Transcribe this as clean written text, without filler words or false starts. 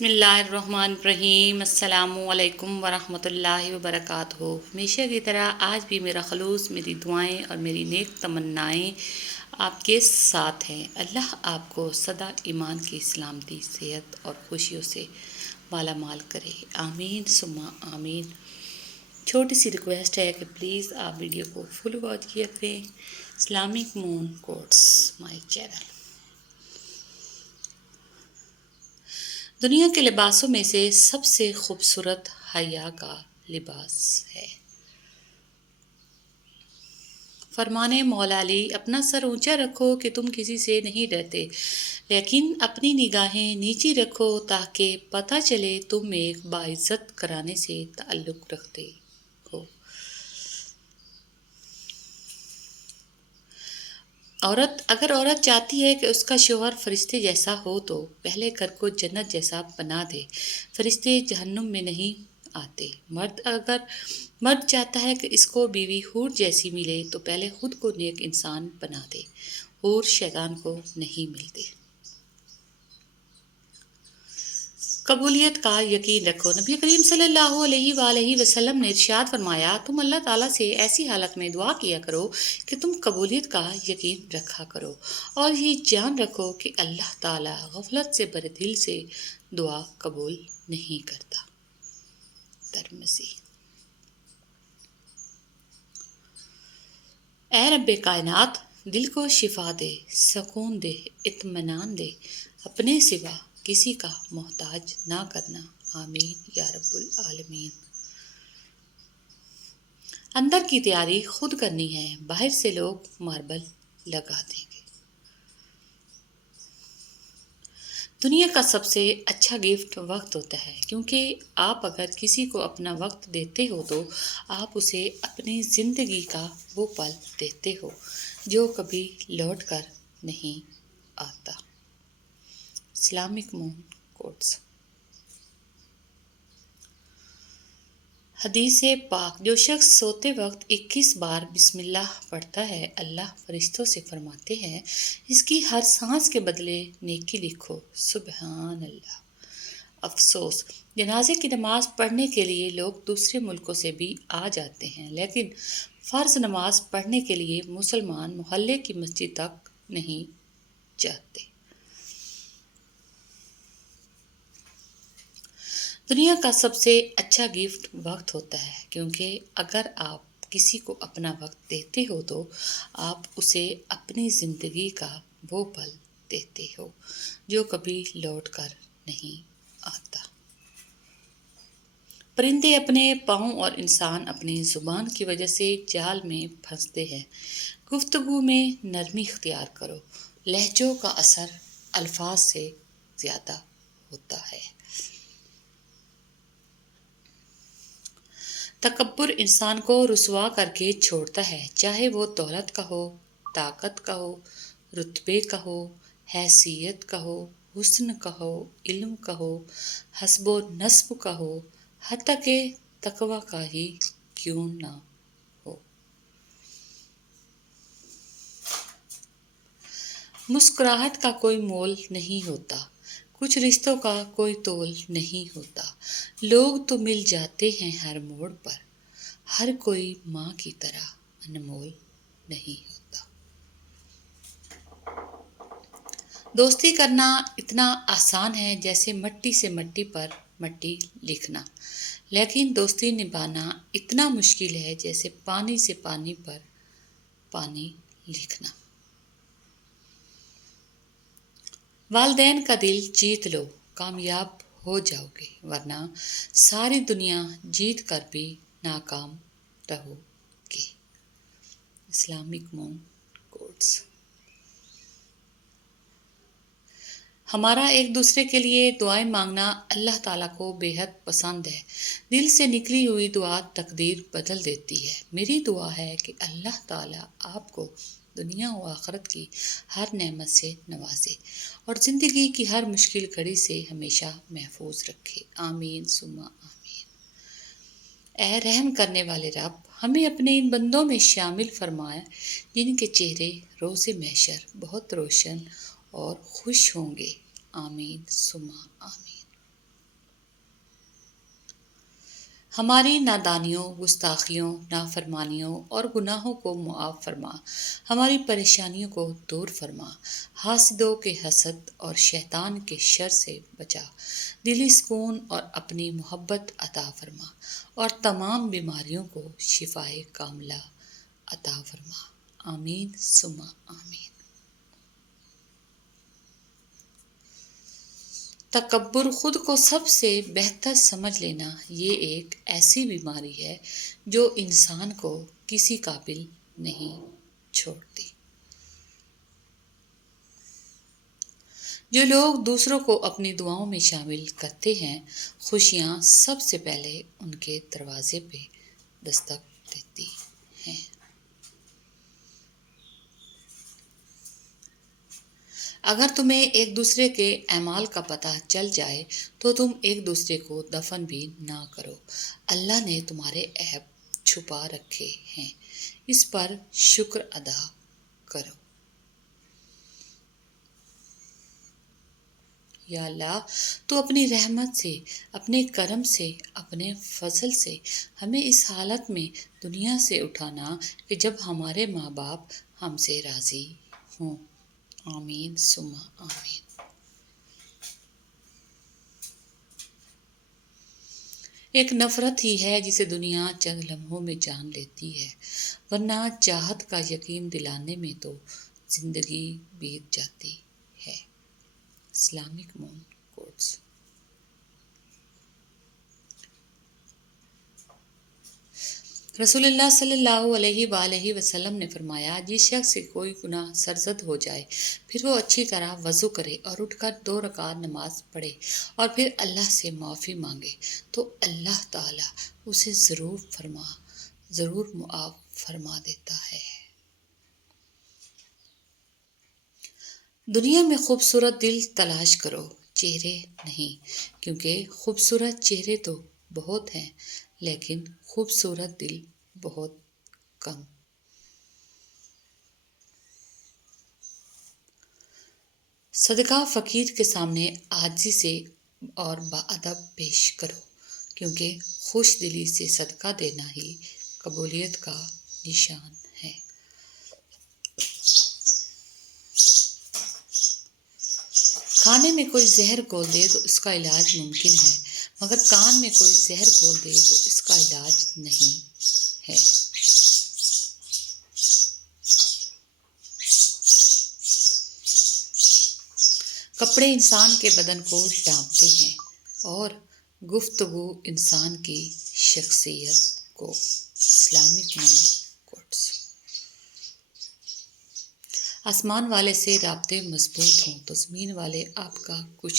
بسم اللہ الرحمن الرحیم۔ السلام علیکم ورحمۃ اللہ وبرکاتہ۔ ہمیشہ کی طرح آج بھی میرا خلوص، میری دعائیں اور میری نیک تمنائیں آپ کے ساتھ ہیں۔ اللہ آپ کو سدا ایمان کی سلامتی، صحت اور خوشیوں سے مالا مال کرے، آمین ثم آمین۔ چھوٹی سی ریکویسٹ ہے کہ پلیز آپ ویڈیو کو فل واچ کیا کریں۔ Islamic moon quotes my channel. دنیا کے لباسوں میں سے سب سے خوبصورت حیا کا لباس ہے۔ فرمانے مولا علی، اپنا سر اونچا رکھو کہ تم کسی سے نہیں ڈرتے، لیکن اپنی نگاہیں نیچی رکھو تاکہ پتہ چلے تم ایک باعزت گھرانے سے تعلق رکھتے ہو۔ اگر عورت چاہتی ہے کہ اس کا شوہر فرشتے جیسا ہو تو پہلے گھر کو جنت جیسا بنا دے۔ فرشتے جہنم میں نہیں آتے۔ اگر مرد چاہتا ہے کہ اس کو بیوی حور جیسی ملے تو پہلے خود کو نیک انسان بنا دے۔ حور شیطان کو نہیں ملتے۔ قبولیت کا یقین رکھو۔ نبی کریم صلی اللہ علیہ وآلہ وسلم نے ارشاد فرمایا، تم اللہ تعالیٰ سے ایسی حالت میں دعا کیا کرو کہ تم قبولیت کا یقین رکھا کرو، اور یہ جان رکھو کہ اللہ تعالیٰ غفلت سے بھرے دل سے دعا قبول نہیں کرتا۔ ترمذی۔ اے رب کائنات، دل کو شفا دے، سکون دے، اطمینان دے، اپنے سوا کسی کا محتاج نہ کرنا، آمین یا رب العالمین۔ اندر کی تیاری خود کرنی ہے، باہر سے لوگ ماربل لگا دیں گے۔ دنیا کا سب سے اچھا گفٹ وقت ہوتا ہے، کیونکہ آپ اگر کسی کو اپنا وقت دیتے ہو تو آپ اسے اپنی زندگی کا وہ پل دیتے ہو جو کبھی لوٹ کر نہیں آتا۔ Islamic moon quotes. حدیث پاک، جو شخص سوتے وقت 21 بار بسم اللہ پڑھتا ہے، اللہ فرشتوں سے فرماتے ہیں، اس کی ہر سانس کے بدلے نیکی لکھو۔ سبحان اللہ۔ افسوس، جنازے کی نماز پڑھنے کے لیے لوگ دوسرے ملکوں سے بھی آ جاتے ہیں، لیکن فرض نماز پڑھنے کے لیے مسلمان محلے کی مسجد تک نہیں جاتے۔ دنیا کا سب سے اچھا گفٹ وقت ہوتا ہے، کیونکہ اگر آپ کسی کو اپنا وقت دیتے ہو تو آپ اسے اپنی زندگی کا وہ پل دیتے ہو جو کبھی لوٹ کر نہیں آتا۔ پرندے اپنے پاؤں اور انسان اپنی زبان کی وجہ سے جال میں پھنستے ہیں۔ گفتگو میں نرمی اختیار کرو، لہجوں کا اثر الفاظ سے زیادہ ہوتا ہے۔ تکبر انسان کو رسوا کر کے چھوڑتا ہے، چاہے وہ دولت کا ہو، طاقت کا ہو، رتبے کا ہو، حیثیت کا ہو، حسن کا ہو، علم کا ہو، حسب و نسب کا ہو، حتیٰ کہ تقویٰ کا ہی کیوں نہ ہو۔ مسکراہٹ کا کوئی مول نہیں ہوتا، کچھ رشتوں کا کوئی تول نہیں ہوتا، لوگ تو مل جاتے ہیں ہر موڑ پر، ہر کوئی ماں کی طرح انمول نہیں ہوتا۔ دوستی کرنا اتنا آسان ہے جیسے مٹی سے مٹی پر مٹی لکھنا، لیکن دوستی نبھانا اتنا مشکل ہے جیسے پانی سے پانی پر پانی لکھنا۔ والدین کا دل جیت لو، کامیاب ہو جاؤ گے، ورنہ ساری دنیا جیت کر بھی ناکام رہو گے۔ Islamic moon quotes. ہمارا ایک دوسرے کے لیے دعائیں مانگنا اللہ تعالیٰ کو بے حد پسند ہے۔ دل سے نکلی ہوئی دعا تقدیر بدل دیتی ہے۔ میری دعا ہے کہ اللہ تعالیٰ آپ کو دنیا و آخرت کی ہر نعمت سے نوازے اور زندگی کی ہر مشکل گھڑی سے ہمیشہ محفوظ رکھے، آمین ثم آمین۔ اے رحم کرنے والے رب، ہمیں اپنے ان بندوں میں شامل فرمائے جن کے چہرے روز محشر بہت روشن اور خوش ہوں گے، آمین ثم آمین۔ ہماری نادانیوں، گستاخیوں، نافرمانیوں اور گناہوں کو معاف فرما، ہماری پریشانیوں کو دور فرما، حاسدوں کے حسد اور شیطان کے شر سے بچا، دلی سکون اور اپنی محبت عطا فرما، اور تمام بیماریوں کو شفائے کاملہ عطا فرما۔ آمین ثم آمین۔ تکبر، خود کو سب سے بہتر سمجھ لینا، یہ ایک ایسی بیماری ہے جو انسان کو کسی قابل نہیں چھوڑتی۔ جو لوگ دوسروں کو اپنی دعاؤں میں شامل کرتے ہیں، خوشیاں سب سے پہلے ان کے دروازے پہ دستک دیتی ہیں۔ اگر تمہیں ایک دوسرے کے اعمال کا پتہ چل جائے تو تم ایک دوسرے کو دفن بھی نہ کرو۔ اللہ نے تمہارے عیب چھپا رکھے ہیں، اس پر شکر ادا کرو۔ یا اللہ، تو اپنی رحمت سے، اپنے کرم سے، اپنے فضل سے ہمیں اس حالت میں دنیا سے اٹھانا کہ جب ہمارے ماں باپ ہم سے راضی ہوں۔ آمین ثم آمین۔ ایک نفرت ہی ہے جسے دنیا چند لمحوں میں جان لیتی ہے، ورنہ چاہت کا یقین دلانے میں تو زندگی بیت جاتی ہے۔ Islamic moon quotes. رسول اللہ صلی اللہ علیہ وآلہ وسلم نے فرمایا، جس شخص سے کوئی گناہ سرزد ہو جائے، پھر وہ اچھی طرح وضو کرے اور اٹھ کر 2 رکعت نماز پڑھے اور پھر اللہ سے معافی مانگے تو اللہ تعالیٰ اسے ضرور معاف فرما دیتا ہے۔ دنیا میں خوبصورت دل تلاش کرو، چہرے نہیں، کیونکہ خوبصورت چہرے تو بہت ہیں لیکن خوبصورت دل بہت کم۔ صدقہ فقیر کے سامنے عاجزی سے اور باادب پیش کرو، کیونکہ خوش دلی سے صدقہ دینا ہی قبولیت کا نشان ہے۔ کھانے میں کوئی زہر گھول دے تو اس کا علاج ممکن ہے، مگر کان میں کوئی زہر گھول دے تو اس کا علاج نہیں ہے۔ کپڑے انسان کے بدن کو ڈھانپتے ہیں اور گفتگو انسان کی شخصیت کو۔ Islamic moon quotes. آسمان والے سے رابطے مضبوط ہوں تو زمین والے آپ کا کچھ